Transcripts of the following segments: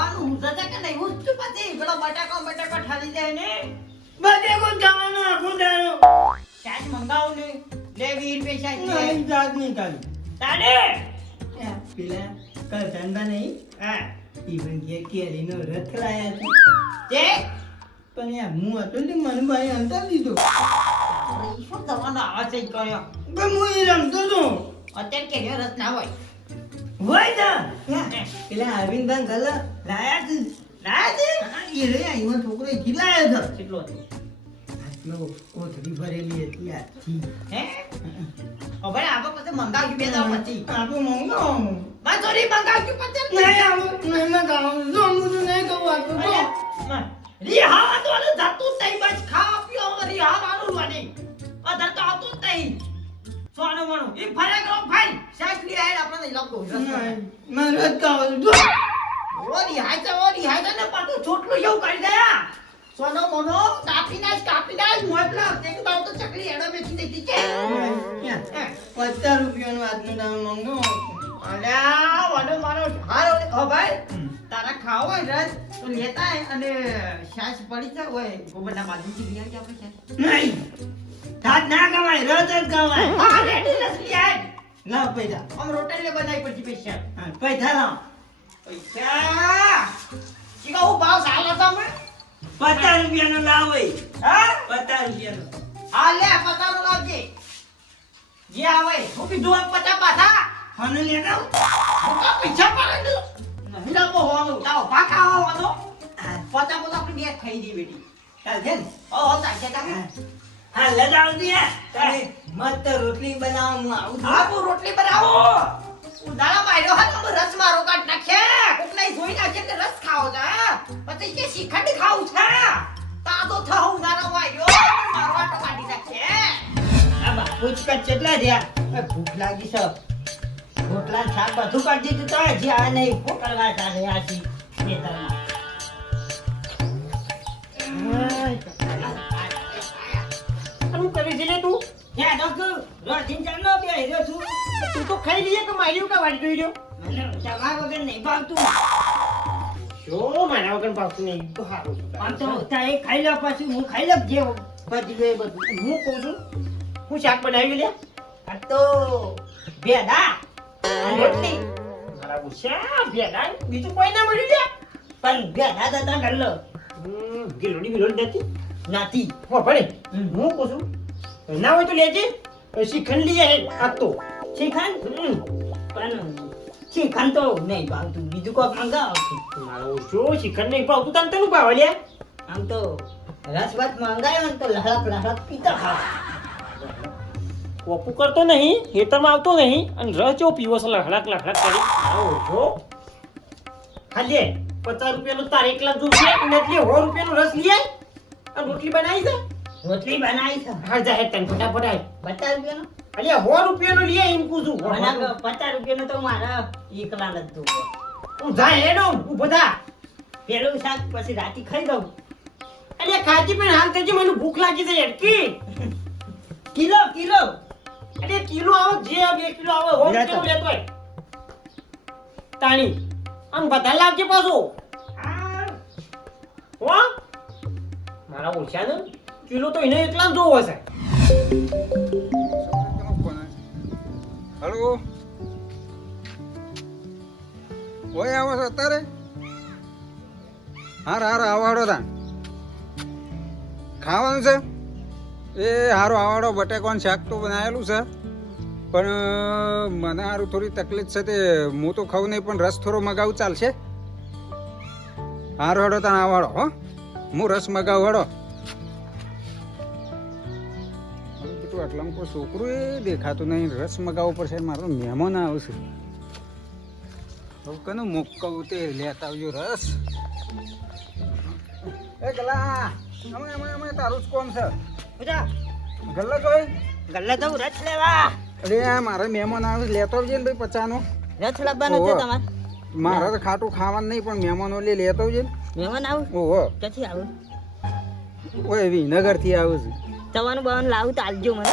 ખાવાનું ઉજતા કે નહીં ઉજતું પછી પેલો બટાકો ઠાલી જાય ને બટેકો ખાવાનો આખો દાડો ચાટ મંગાવું ને લે 20 પૈસા નહીં જાત નહીં કાઢી તાડે પેલા કરતા નહીં હા ઈવન કે કેરીનો રથ લાયા તે પણ યાર હું હતો ને મને ભાઈ અંતર દીધો શું દવાનો આવાજ જ કર્યો પણ હું એ રમતો હતો અત્યારે કેરીઓ રસ ના હોય હોય તા પેલા અરવિંદ ગલ લાયા છે એ રે આઈમાં છોકરો ખીલાયો હતો કેટલો હતો આટલો કોથળી ભરેલી હતી આથી હે ઓ ભાઈ આપો પછી મંગાવ્યું બે દાવ પછી આપો મંગો બાજોરી મંગાવ્યું પછી નહીં આવો નહીં મંગાવો જો હું તો નહીં કહું આટલું તો રિહા તો જતું તઈ બસ ખા પીઓ રિહા આનું વાડી અધર તો આવતું તઈ સોનું મણું ઈ ફરે કરો ભાઈ સાસલી આય આપણે નહીં લખો મેં રથ કાવો જો ઓરી હાય ને પાટું છોટલું એવું કરી દયા સોનો મોનો કાપી નાખ મોટલા તે તો તો ચકલી એડો મેથી દેતી કે 50 રૂપિયાનું આજનું દામ મંગો અલ્યા વડો મારો હારો ઓ ભાઈ તારા ખાવો હોય રસ તો લેતા આય અને શાસ પડી છે ઓય ગોબરના બાજુથી લઈ આવજે આપણે શાસ નહીં થાત ના કમાય રથ જ કમાય હા રેડી રસ લઈ આય લાવ પૈસા આમ રોટલી બનાવી પડતી પૈસા હા પૈસા લાવ પૈસા ચીકા હું ભાવ સાલ હતા મે 50 રૂપિયાનો લાવ ભાઈ હા 50 રૂપિયાનો હા લે પતાનો લાવજે જે આવે હું કીધું આ 50 પાછા ફોન લે જાવ હું કા પૈસા પાડે દઉં નહીં લાવો હોવાનું તાવ પાકા હોવાનો પતા આપણે બે ખાઈ દી બેટી ચાલ છે ને ઓ ચાલશે તમે હા લે જાવ દે તમે મસ્ત રોટલી બનાવો હું આવું છું હા હું રોટલી બનાવો ઉદાળા માર્યો હા તો રસ મારો કાઢ નાખે કોક નહીં જોઈ નાખે કે રસ ખાઓ છે પછી કે શ્રીખંડ ખાવું છે તાતો થાવ ઉદાળા માર્યો મારો આટો કાઢી નાખે આ બાપુ જ કેટલા રહ્યા ભૂખ લાગી છે રોટલા શાક બધું કરી દીધું તો હજી આ નહીં ફોકલવા ચાલે આ છી ખેતરમાં શું કરી છે તું ત્યાં ડોક્ટર રોટીન ચાલો બે હીરો છું તું તો ખાઈ લઈએ કે માર્યું કે વાડી જોઈ રહ્યો મને તમારા વગર નહીં ભાવતું શું મારા વગર ભાવતું નહીં તો સારું આમ તો ત્યાં એ ખાઈ લો પછી હું ખાઈ લઉં જે બધી ગઈ બધું હું કહું છું હું શાક બનાવી લે આ તો ભેડા રોટલી મારા ગુસ્સા ભેડા બીજું કોઈ ના મળ્યું લે પણ ભેડા તો ત્યાં ગલ્લો ગિલોડી બિલોડી નથી નાતી હો ભણે હું કહું છું ના હોય તો લેજે શ્રીખંડ લઈ આવે આ તો શ્રીખંડ પણ શ્રીખંડ તો નહીં ભાવતું બીજું કોઈ મંગાવો મારો શું શ્રીખંડ નહીં ભાવતું તને તને ભાવ લે આમ તો રસ બસ મંગાયો ને તો લહળક પીતા ખાવ કોપુ કરતો નહીં હેતરમાં આવતો નહીં અને રસ જેવો પીવો છે લહડક કરી આવો જો ખાલી 50 રૂપિયાનો તારે એકલા જોશે અને એટલે 100 રૂપિયાનો રસ લઈ આય અને રોટલી બનાવી છે રોટલી બનાવી છે હા જાહેર તને ફટાફટ આય 50 રૂપિયાનો અલ્યા 100 રૂપિયાનો લઈ આય એમ પૂછું મને 50 રૂપિયાનો તો મારા એકલા નથી હું જા હેડો ઊભો થા પેલું શાક પછી રાતી ખાઈ દઉં અલ્યા ખાતી પણ હાલ તેજી મને ભૂખ લાગી છે હેડકી કિલો અરે કિલો આવો જે 2 કિલો આવો 100 રૂપિયાનો લેતો હોય તાણી આમ બધા લાવજે પાછું હો મારા ઓછા ને કિલો તો એને એટલા જ જોવો છે હલો ઓય આવો છો અત્યારે હાર આવાડો તા ખાવાનું છે એ હારો આવાડો બટેકાનું શાક તો બનાવેલું છે પણ મને હારું થોડી તકલીફ છે તે હું તો ખાઉં નહીં પણ રસ થોડો મગાવું ચાલશે હારો હડો તાને આવાડો હો હું રસ મગાવું હડો બેટું આટલામાં કોઈ છોકરું એ દેખાતું નહીં રસ મગાવવો પડશે મારો મહેમાન આવશે હવે કનું મોકવું તે લેતા આવજો રસ એ ગલા અમે તારું જ કોમ છે બધા ગલ્લા જોઈ ગલ્લા તો રસ લેવા અરે મારે મહેમાન આવે લેતો આવજે ને ભાઈ 50 નો રસ લાવવાનો છે તમારે મારે તો ખાટું ખાવાનું નહીં પણ મહેમાનો લેતો આવજે ને મહેમાન આવું ઓહો ક્યાંથી આવું ઓય વિનગર થી આવે છે તવાનું બવાનું લાવું તો આલજો મને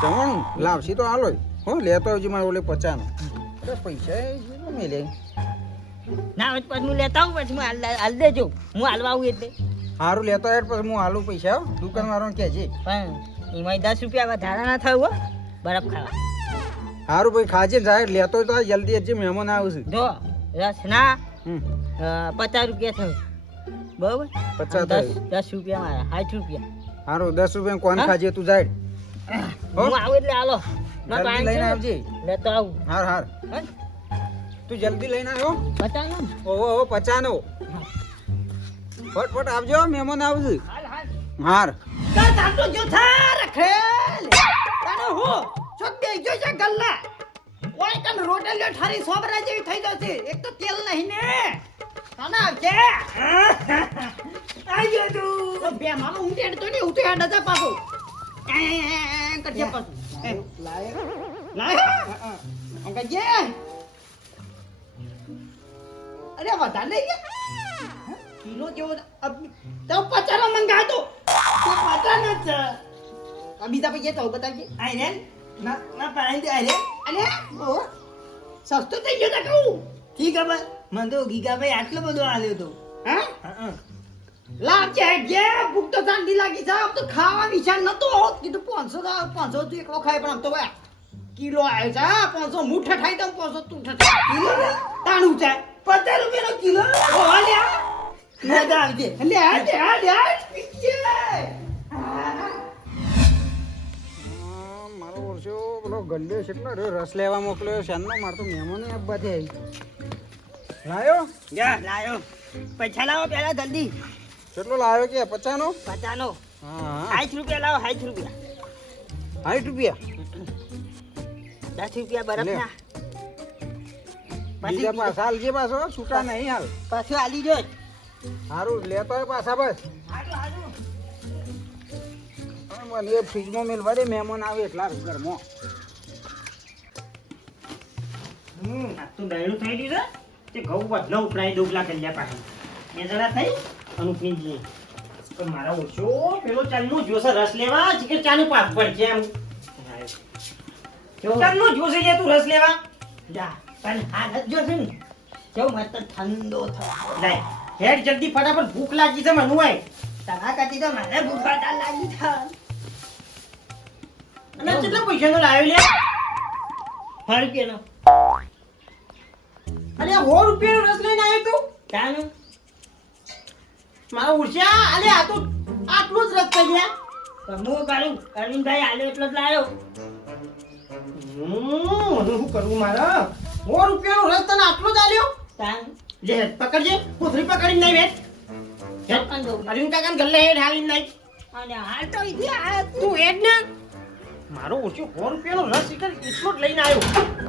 જવાનું લાવશી તો હાલો હો લેતો આવજે મારે ઓલે 50 નો અરે પૈસા મેલે ના હોય તો પછી હું લેતા આવું પછી હું હાલ દેજો હું હાલવા આવું એટલે સારું લેતો હેડ પછી હું આલું પૈસા હો દુકાનવાળાને કહેજે પણ એમાં 10 રૂપિયા વધારા ના થયું હો બરફ ખાવા સારું ભાઈ ખાજે જાય લેતો તો જલ્દી જ મહેમાન આવશે જો રસ ના હમ 50 રૂપિયા થયું બરોબર 50 થયું. 10 રૂપિયા મારા 60 રૂપિયા સારું 10 રૂપિયા કોણ હા? ખાજે તું જાય હું આવું એટલે હાલો જલ્દી લઈને આવજે લેતો આવું હાર હે? તું જલ્દી લઈને આવ્યો બતાવો ને. ઓહો 50 નો ફટફટ આવજો મહેમાન આવશે હાલ હાલ હાર તાર તાતો જો થા રખેલ તારો હો ચોક દે જો છે ગલ્લા ઓય કન રોટલીઓ ઠારી સોબરા જેવી થઈ જશે એક તો તેલ નહીં ને તાના આવજે આજો તું બે માનો હું ટેડ તો ને હું તો હેડ જ પાછો કરજે પાછો લાય અંકજે અરે વધારે નહીં ગયા કિલો જેવો તો 50 નો મંગા તો 50 નો છે આ બીજા પૈસા તો બતાવજે આયરેન ના પાણી દે આયરેન અરે ઓ સસ્તો થઈ ગયો તા કહું ઠીક હવે મને તો ગીગાભાઈ આટલો બધો આલ્યો તો હા લાગે જે ભૂખ તો ઠંડી લાગી છે આમ તો ખાવા વિચાર નતો હોત કીધું 500 તો એકલો ખાય પણ આમ તો ભાઈ કિલો આવ્યો છે 500 મુઠ્ઠા ખાઈ તો 500 તું ઠઠા કિલો તાણું છે 50 રૂપિયાનો કિલો ઓ લ્યા મજા આવજે લે પીજે મારો ઓરસો પેલો ગલ્યો છે એટલો રહ્યો રસ લેવા મોકલ્યો શાનનો મારતો મહેમાન આપવાથી આવી લાયો લાયો પૈસા લાવો પેલા જલ્દી કેટલો લાવ્યો કે 50 નો 50 નો હા 60 રૂપિયા લાવો 60 રૂપિયા 60 રૂપિયા 10 રૂપિયા બરફ લે. ના બીજા પાછા હાલજે પાછો છૂટા નહીં હાલ પાછું આલી જો સારું લેતો હોય પાછા બસ મને એ ફ્રીજમાં મેલવા દે મહેમાન આવે એટલા ઘરમાં આ તો ડાયરું થઈ ગયું છે તે ઘઉં બદલો ઉપરાઈ ડોકલા કર્યા પાછું એ જરા થઈ અનુપની જઈએ તો મારા ઓછો પેલો ચાલનો જોશે રસ લેવા કે ચાનું પાક પડશે એમ ચાલનો જોશે લે તું રસ લેવા જા પણ હાલત જો છે ને કેવું મસ્ત ઠંડો થયો લાય હેડ જલ્દી ફટાફટ ભૂખ લાગી છે મને હોય તારા કાતી તો મને ભૂખ લાગી છે અને કેટલા પૈસાનો લાવ્યો લે 100 રૂપિયાનો અરે 100 રૂપિયાનો રસ લઈને આવ્યો તું તાનું મારા ઉર્ષા અરે આ તો આટલો જ રસ થઈ ગયા હું કરું અરવિંદભાઈ આલ્યો એટલો જ લાવ્યો શું કરવું મારા 100 રૂપિયાનો રસ તને આટલો જ આલ્યો તાન લે પકડજે કોથળી પકડી નહીં વેટ ચોક્કન દઉં અરવિંદ કાકા ગલ્લે હેડ હાલી નહીં અને હાલ તો ઈથી આ તું હેડ ને મારો ઓછો 100 રૂપિયાનો રસ શીખર એટલો જ લઈને આવ્યો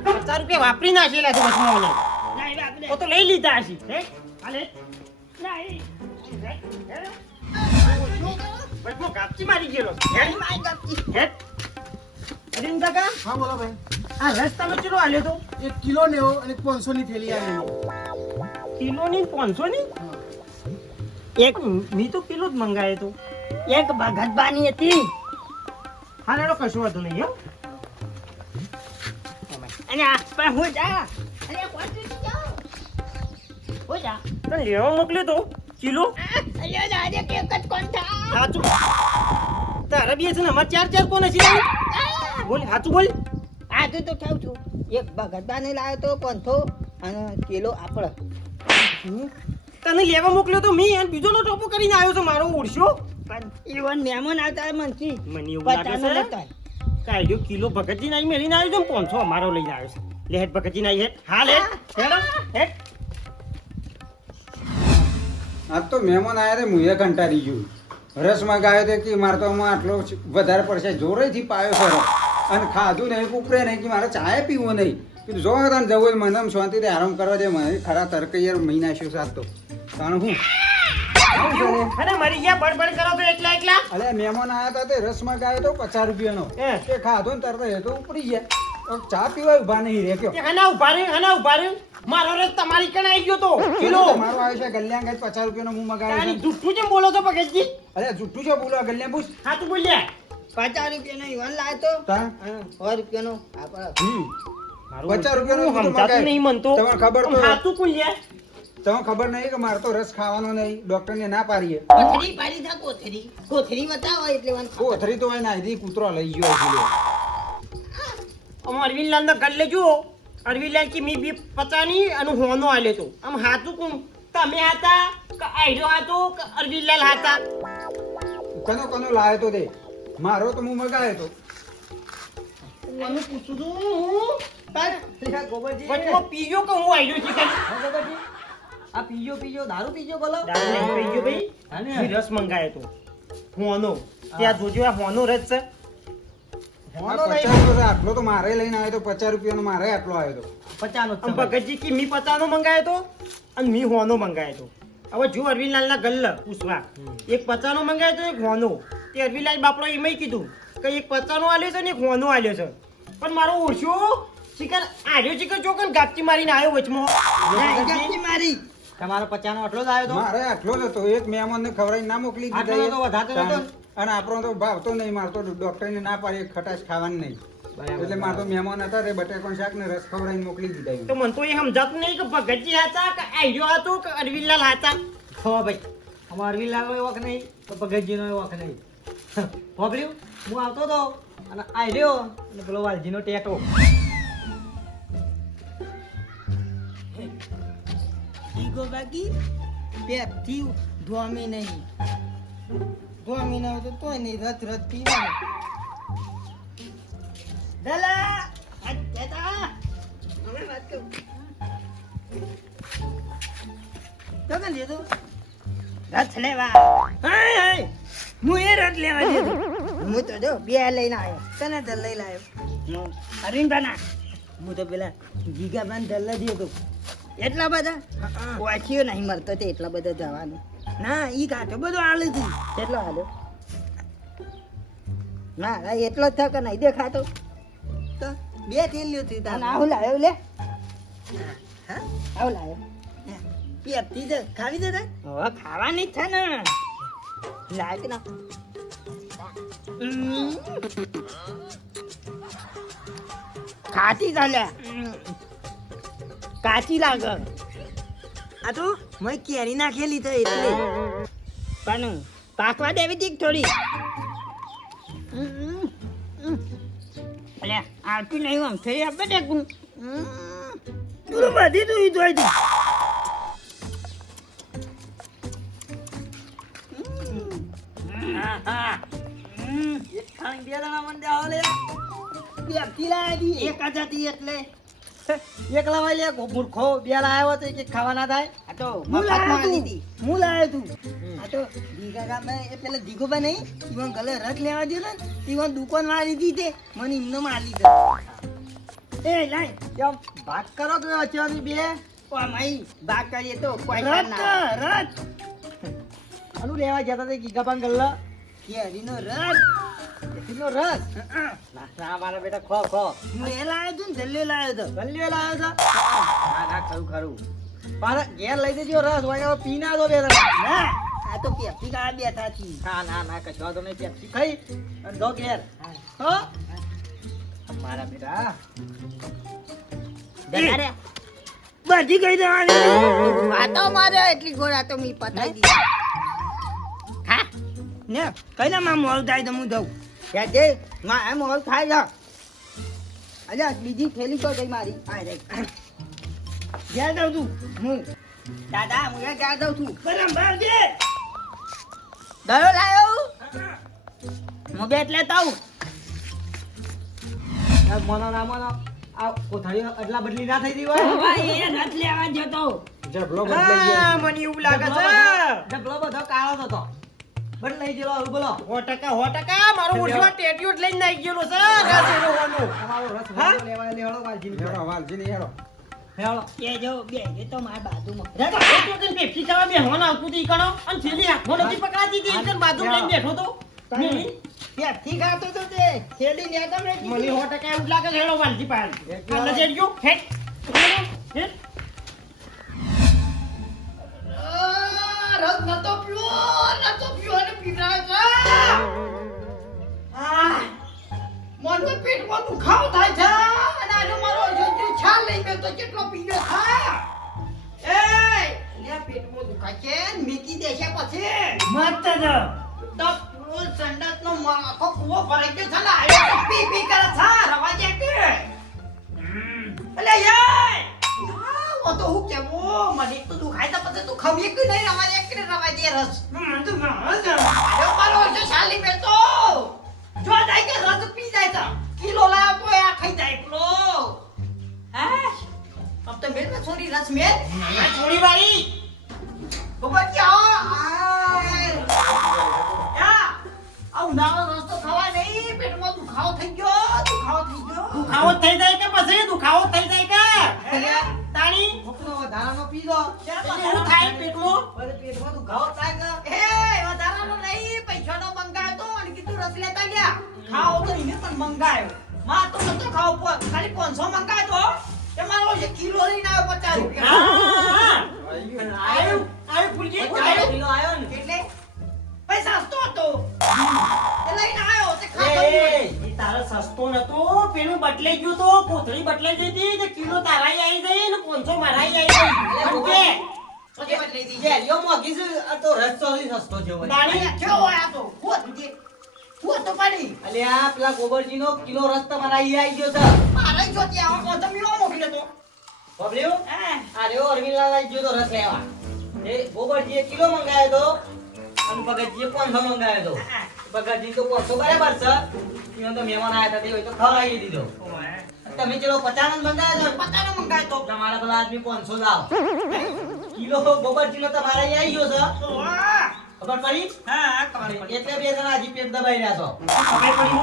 50 રૂપિયા વાપરી નાખેલા તું બસમાં મને લાઈ બાપલે તો લઈ લીધા હશે હે હાલે લાઈ બસમાં કાપચી મારી ગયેલો હેડ માઈ ગપતી હેડ અરવિંદ કાકા હા બોલો ભાઈ આ રસ તમે ચેલો આલ્યો તો 1 કિલો લેવો અને 500 ની થેલી આવી કિલોની 500 ની એક મી તો કિલો જ મંગાયો તો એક ભગતબાની હતી હા એનો કશું વાંધો નહીં હો અને આ પણ હું જા અરે કોટી જાઓ હું જા તને લેવા મોકલ્યો તો કિલો અરે આજે કેક જ કોંઠા સાચું તારા બે છે ને અમારે ચાર કોને છે બોલ સાચું બોલ આજે તો ખાઉં છું એક ભગતબાને લાવ્યો તો 500 અને કિલો આપળ તને લેવા મોકલ્યો તો મેં અને બીજો નો ટોપો કરીને આવ્યો છે મારો ઓળશો પણ ઈવન મહેમાન આવતા મનથી મને એવું લાગે છે કાઢ્યો કિલો ભગતજી નાઈ મેળીને આવ્યો છે 500 અમારો લઈને આવ્યો છે લે હેડ ભગતજી નાઈ હેડ હા લે હેડ આજ તો મહેમાન આવ્યા તે મુએ કંટાળી ગયું રસ મંગાવ્યો તે કે મારે તો આમાં આટલો વધારે પડશે જોરેથી પાયો સર અને ખાધું નહીં કુપરે નહીં કે મારે ચાય પીવો નહીં કીધું જો તને જવું હોય મને આમ શાંતિથી આરામ કરવા દે મને ખરા તરકૈયાર મહિના શું સાત તો કારણ હું અને મરી ગયા બડબડ કરો તો એકલા અલે મહેમાન આવ્યા હતા તે રસ મંગાવ્યો તો 50 રૂપિયાનો હે. એ ખાધો ને તરત એ તો ઉપડી ગયા હવે ચા પીવા ઉભા નહીં રે કયો તે હના ઉભા રહ્યું મારો રસ તમારી કણ આવી ગયો તો કિલો મારો આવ્યો છે ગલ્યા ગઈ 50 રૂપિયાનો હું મંગાવ્યો તારી છે જુઠ્ઠું કેમ બોલો છો ભગતજી અરે જુઠ્ઠું છે બોલો ગલ્યા પૂછ હા તું બોલ્યા 50 રૂપિયાનો ઈવન લાવ્યો તો તા 100 રૂપિયાનો આપળ 50 રૂપિયાનો સમજાતું નહીં મન તો તમને ખબર તો હા તું બોલ્યા તમને ખબર નહીં કે મારે તો રસ ખાવાનો નહીં, ડોક્ટરને ના પાડીએ. કોથળી પાડી થા, કોથળી બતાવો એટલે વાન ખાવ. કોથળી તો એને આધી કૂતરો લઈ ગયો હજી લે. આમ અરવિંદલાલ ના ગલ્લે જુઓ, અરવિંદલાલ કે મી બી પચાની અને હોનો આલે તો આમ હાથું કોણ, તમે હતા કે આઈડો હતો કે અરવિંદલાલ હતા? કનો લાયો તો તે મારો તો હું મગાયો તો. મને પૂછું છું હું પણ ગોબરજી, વચમાં પીજો કે હું આઈડો છે કે હા ગોબરજી, આ પીજો દારૂ પીજો બોલો. દારૂ નહીં પીજો ભાઈ, હા ને? મેં રસ મંગાયો તો હોનો. ત્યાં જોજો આ હોનો રસ છે. હોનો આ નહીં, 50 રૂપિયા આટલો તો મારે લઈને આવ્યો તો, 50 રૂપિયાનો મારે આટલો આવ્યો તો. 50 નો જ આમ છે. ભગતજી કે મી પચાનો મંગાયો તો અને મી હોનો મંગાયો તો. હવે જો અરવિંદલાલ ના ગલ્લ પૂછવા, એક પચાનો મંગાયો તો એક હોનો. તે અરવિંદલાલ બાપડો એમ કીધું કે એક પચાનો આલ્યો છે ને એક હોનો આલ્યો છે. પણ મારો ઓછો ચિકન આર્યો ચિકન ચોકન ગાપચી મારીને આવ્યો વચમાં. ના, ગાંઠી મારી. તમારો 50 નો આટલો જ આવ્યો તો? મારે આટલો જ હતો. એક મહેમાનને ખવડાવીને ના મોકલી આટલો તો દીધા વધારતો નતો ને? અને આપણો તો ભાવતો નહીં, મારતો ડોક્ટરને ના પાડી ખટાશ ખાવાની નહીં. એટલે મારે તો મહેમાન હતા તે બટેકાનું શાક ને રસ ખવડાવીને મોકલી દીધા. તો મને તો એ સમજાતું નહીં કે ભગતજી હતા કે આર્યો હતો કે અરવિંદલાલ હતા. હો ભાઈ, અમાર અરવિંદલાલનો એવો કે નહીં તો ભગતજીનો એવો કે નહીં. ભોગલ્યું, હું આવતો તો અને આઈ રહ્યો અને પેલો વાલજીનો ટેટો. ઈગો બાકી પેટથી ધોમી નહીં, ધોમી નહીં તો તોય નહીં, રત પીવાનું. દલા આ બેટા હવે વાત કરું તો કે લીધું રથ લેવા. હાય હાય, હું એ રથ લેવા જતો. હું તો જો બે લઈને આવ્યો, તને દલ લઈ લાવ્યો. અરવિંદભાઈ, હું તો પેલા ગીગાબાન દલ જ હતો. એટલા બધા વાંચ્યો નહીં મળતો તે એટલા બધા જવાનું. ના ઈ કાંઠો બધો આલે છે. કેટલો આલ્યો? ના એટલો જ થયો કે નહીં દેખાતો તો બે થેલીઓ થી તાર. આવું લાવ્યો લે. હા આવું લાવ્યો. પેપસી જ ખાવી દે. હવે ખાવાની જ છે ને. લાવ કે ના. ખાતી ચાલ્યા, કાચી લાગે. આ તો મેં કેરી નાખેલી તો એટલે પણ પાકવા દેવી હતી થોડી. અલ્યા આવતું નહીં આમ થઈ આપે ટેકું. તું બધી તું જોઈ દી. એક જણા મને આવો લે. બે લાવી એક જ હતી એટલે એકલા વાય લે મૂર્ખો. બે લાવ્યો તો કે ખાવા ના થાય. આ તો મફતમાં આલી હતી. હું લાવ્યો તું. આ તો દીઘા ગામમાં એ પેલા દીઘોબા નહીં ઈવન ગલે રથ લેવા ગયો ને ઈવન દુકાન વાળી દીધી મને એમને મારી દે. એ લાઈ કેમ ભાગ કરો કે અચાની બે ઓ માઈ ભાગ કરીએ તો કોઈ ના રથ અનુ લેવા જતા તે ગીગાબાન ગલ્લા કેરીનો રથ. કેરીનો રસ ના મારા બેટા ખો ખો. હું એ લાવ્યો છું ને જલ્દી લાવ્યો તો. જલ્દી લાવ્યો છો? ના ના ખરું ખરું. મારે ઘેર લઈ દેજો રસ હોય પી ના દો બે ના આ તો પેપ્સી ખાવા બેઠા છી. હા ના ના કશો તો નહીં. પેપ્સી ખાઈ અને દો ઘેર. હો મારા બેટા દે બધી ગઈ દેવાની વાતો મારે એટલી ગોળા તો મી પતાઈ દીધી. હા ને કઈ ના માં મોલ થાય તો હું દઉં ત્યાં જે માં એમ મોલ થાય છે. અલ્યા બીજી થેલી તો ગઈ મારી. આ રે ઘેર દઉં છું હું. દાદા હું ઘેર દઉં છું. બરાબર દે દયો લાયો હું બેટ લેતા આવું. મોનો ના મોનો આ કોથળી એટલા બદલી ના થઈ રહી હોય. એ રથ લેવા જતો જબલો બદલાઈ ગયો. હા, મને એવું લાગે છે. ડબલો બધો કાળો હતો બદલાઈ ગયેલો બોલો. 100% મારો ઓછો ટેટ્યુ જ લઈને આવી ગયેલો છે રાસેનો વાનો. તમારો રસ હા? લેવા લેવાડો વાલજી હેડો વાલજી ને હેડો. હેળો એ જો બે એ તો મારા બાજુમાં રાતા તો તને પેપ્સી ખાવા બેહવાનો આવતું હતી કણો અને થેલી હાથમાં નથી પકડાતી હતી એકદમ બાજુમાં લઈને બેઠો તો પેપ્સી ખાતો તો તે થેલી લેતા મેં મને 100% એવું જ લાગે છે. હેડો વાલજી પાલ આ લજેડ ગયો હેડ હેડ રસ નતો પીવો ને પીવડાવે છે. મને પેટમાં દુખાવો થાય છે અને આનો મારો છાલ લઈ ગયો તો કેટલો પીવો છે. એ પેટમાં દુખાય છે ને મેકી દેશે પછી મત તો પૂરો સંડાસનો આખો કૂવો ભરાઈ ગયો છે ને આયો તો પી પી કરે છે રવા દે કે અલે યાર ઓ તો હું કેવું મને તો દુખાય તો પછી તું ખમીએ કે નહીં રવા દે રસ અરે મારો છે શાલી પે તો જો જાય કે રસ પી જાય તો કિલો લાવ તો આ ખાઈ જાય એકલો હે अब तो मेरे में छोरी रस में છોડી વાળી बाबा क्या या अब नाव रस तो खावा नहीं पेट में दुखाव થઈ ગયો દુખાવો થઈ જાય કે પછી દુખાવો થઈ જાય કે તાણી કોકનો વધારાનો પી લો એટલે શું થાય પેટમાં પછી પેટમાં દુખાવો થાય કે એ વધારાનો નહીં પૈસાનો મંગાયો તો અને કીધું રસ લેતા ગયા ખાઓ તો એને પણ મંગાયો માં તો નતો ખાઓ ખાલી 500 મંગાયો તો તે મારો જે કિલો લઈને આવ્યો 50 રૂપિયા આયો ફૂલજી આયો કિલો આયો ને એટલે પૈસા સસ્તો હતો તે લઈને આવ્યો તે એ ખાતો તારો સસ્તો નતો પેલું બદલાઈ ગયું તો કોથળી બદલાઈ ગઈ હતી તે કિલો તારાઈ આવી ગઈ ને 500 મારાઈ આવી ગઈ પછી બદલી દી જેલિયો મોગી છે આ તો રસ ચોરી સસ્તો છે વળી. તાણી કેવો આ તો હું તો પડી અલ્યા પેલા ગોબરજીનો કિલો રસ તમારા અહીં આવી ગયો છે મારે જો ત્યાં આવો તો મીઓ મોકલી દો બબલ્યુ હે આ રહ્યો અરવિંદલાલ આવી ગયો તો રસ લેવા એ ગોબરજીએ કિલો મંગાવ્યો તો અને ભગતજીએ 500 મંગાવ્યો તો ભગતજી તો 500 બરાબર છે એનો તો મહેમાન આવ્યા હતા તે હોય તો ખવડાવી દીધો તમે ચલો 50 જ મંગાવ્યો તો પતાનો મંગાય તો તમારા પેલા આદમી 500 લાવ કિલો ગોબરજીનો તમારે અહીં આવી ગયો છે ખબર પડી હા તમારી પડી એટલે બે જણા હજી પેટ દબાઈ રહ્યા છો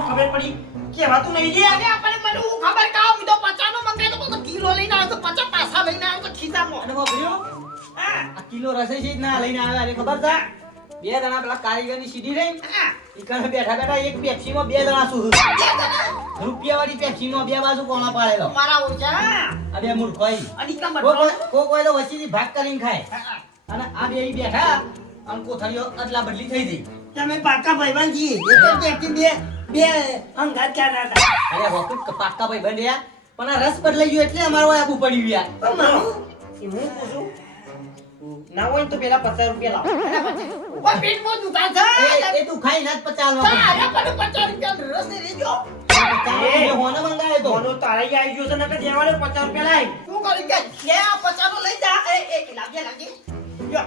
ખબર પડી કેવાતું નહીં લે અરે આપણે મને હું ખબર કાવ મી તો પચાનો મંગાય તો કિલો લઈને આવ્યો તો 50 પાસા લઈને આવ્યો તો ખીસામાં અને બબલ્યુ હા આ કિલો રસે છે જ ના લઈને આવ્યા અરે ખબર છે બે જણા પેલા કારીગરની સીધી રહી હા ઈકણે બેઠા બેઠા એક પેપ્સીમાં બે જણા શું રૂપિયાવાળી પેપ્સીમાં બે બાજુ કોણા પાડેલો મારા ઓછા આ બે મૂર્ખોઈ અને કમર કોઈ તો વચ્ચેથી ભાગ કરીને ખાય અને આ બે ઈ બેઠા અને કોથળીઓ અદલા બદલી થઈ ગઈ તમે પાકા ભાઈબંધી એક જ વ્યક્તિ બે અંગાત ચાલ્યા હતા અરે હોતું પાક્કા ભાઈ બન રહ્યા પણ આ રસ બદલાઈ ગયો એટલે અમારો આબુ પડ્યું યાર હું પૂછું ના હોય તો પેલા 50 રૂપિયા લાવો ઓ પેટમાં દુખા છે એ તું ખાઈ ના જ પચાવવા અરે પણ 50 રૂપિયા રસ ને લેજો હોને મંગાવે તો મોનો તારાઈ આવી ગયો તો નકર દેવાને 50 રૂપિયા લાય તું કરી કે લે આ 50 નો લઈ જા એ લાગે જો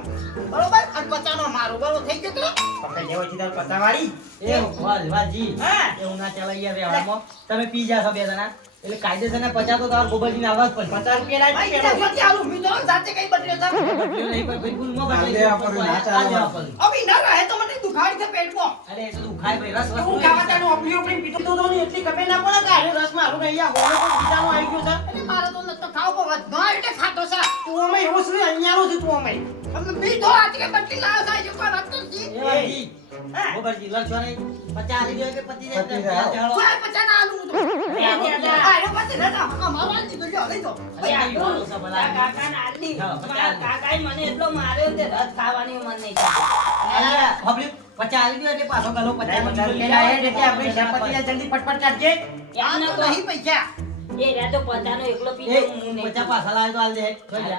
બરોબર અને 50 નો મારો બરોબર થઈ ગયો તો પકડી લેવા સીધા 50 વાળી એ વાજી હા એવું ના ચાલે યાર રહેવામાં તમે પી જાશો બે જણા એટલે કાયદેસરને 50 તો તમારે ગોબરજીને આવવા જ પડશે 50 રૂપિયા ભાઈ લાય ત્યાં સુધી આલું મી તો જાતે કઈ બદલ્યો છે નહીં પણ ભાઈ ભૂલમાં આ બદલાઈ દેવા ગયો પડે, તો ના આ ચાલે. દેવા પડે. અભી ના રહે તો મને દુખાડી છે પેટમાં અરે એ તો તું ખાય ભાઈ રસ વસ્તુ હું ખાવાતાનું ઓપલી ઓપલી પીતો તો ને એટલી ખબર ના પડે કે આરે રસ મારું નહીં આ હોનો તો બીજાનો આવી ગયો છે એટલે મારે તો નતો ખાવ પણ વધનો એટલે ખાતો છે તું અમે એવો છે અહીંયાનો છે તું અમે અમે બીજો આજ કે બદલી લાવ થાય જો પર રત્તજી એ વાજી ગોબરજી લડશો નહીં 50 આલી દો કે 50 પતી જાય જાય. ચાલો. ચાલ 50 ના આલું તો આ એ પછી રજા અમારા જીતો લ્યો લઈ દો અરે આ યુવાનો છે ભલા. કાકાએ મને એટલો માર્યો તે રસ ખાવાની મન નહીં થતું. અરે, પબ્લિક 50 આલી દો એટલે પાછો ગલો 50 રૂપિયા લાય એટલે આપણે શાપતિ જલ્દી ફટફટ ચાટજે આ એમ તો નતો. નહીં પૈસા એ રહ્યા તો પચાનો એકલો પી એ જાય, હું નહીં 50 પાછા લાવે તો આલ દે જોઈ લે.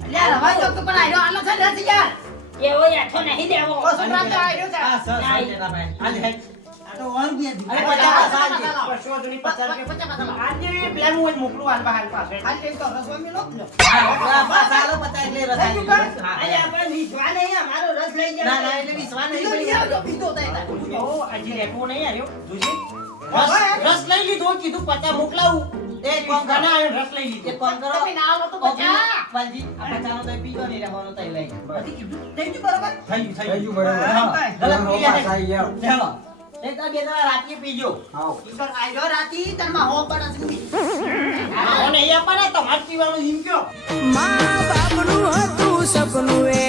લે રવા જો તો પણ આયો આલો છે રસ યાર એવો યાઠો નહીં દેવો. બસ રાત આયો છે આ સર તેના ભાઈ આલ દે આ તો ઓન દે અરે 50 પાછા આલ દે કશો જૂની 50 રૂપિયા 50 આજે પ્લાન હું જ મોકલું હાલ બહાર પાસે હાલ એક તો રસવા મેલો હા, પાછા આલો 50 એટલે રસ આલી દે. હા, અરે આપણે વિશ્વા નહીં, અમારો રસ લઈ ના જાઓ. ના એટલે વિશ્વાસ નહીં બીજો ભાઈ. લઈ આવજો બીજો થાય ઓ આજે રેટવો નહીં આવ્યો જોજે રસ લઈ લીધો કીધું 50 મોકલાવું એ કોમ કરો. ઘણા આવ્યો રસ લઈ એક લીધો કામ કરો તમે ના આલો તો ઓકે, 50 વાલજી, આ 50 નો તો પીતો નહીં રહેવાનો તઈ લઈ. થઈ ગયું બરોબર થઈ ગયું, થઈ ગયું બરાબર. હા, ગલત હો, પી ગયા પાછા આઈ ગયા. ચાલો. એ તો બે જણા રાત્રે પીજો. આવો. ઈશ્વર આયો રાતી તનમાં હો પડસ ની હા નહીં આપવાના તમારે પીવાનું એમ કયો મા બાપનું હતું સપનું એ